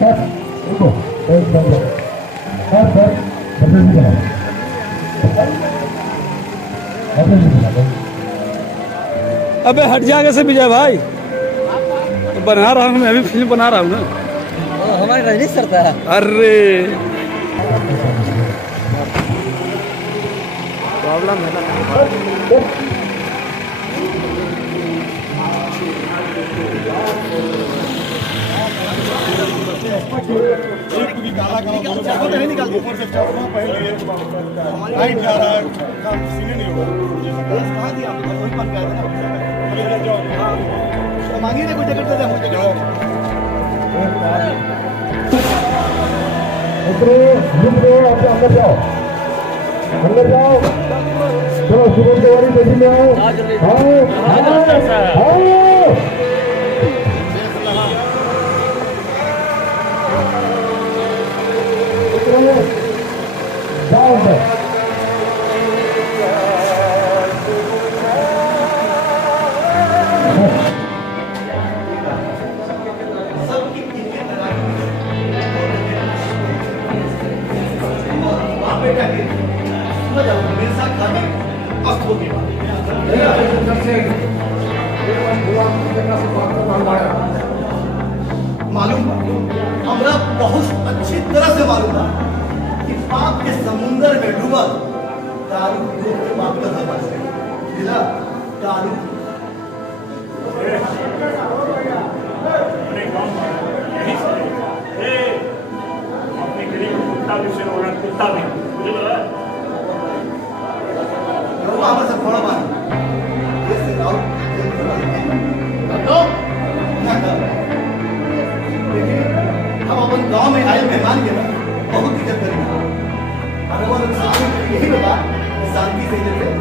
अबे हट जा कैसे विजय भाई, तो बना रहा हूँ मैं अभी, फिल्म बना रहा हूँ ना। हमारे रजनीश करता है। अरे प्रॉब्लम है ना। काला काला निकाल ऊपर से चश्मा पहन लिए, लाइट जा रहा है, काम सीने नहीं होगा। कहाँ दिया आपको? वही बन गया था ना, मांगिए ना कोई टिकट दे दे मुझे। अंदर जाओ, अंदर जाओ, चलो सुबह के वाली देखी में आओ, आओ। मालूम हमरा बहुत अच्छी तरह से मालूम था कि पाप के समुंदर में डूबा दारू के पाप का धर्म दिला दारू। अपने गरीब कुत्ता भी से होना, कुत्ता भी मुझे लगा हमारे से थोड़ा बात हम अपन गांव में आए मेहमान के बाद बहुत दिक्कत करेंगे। यही बता शांति से चल जाए।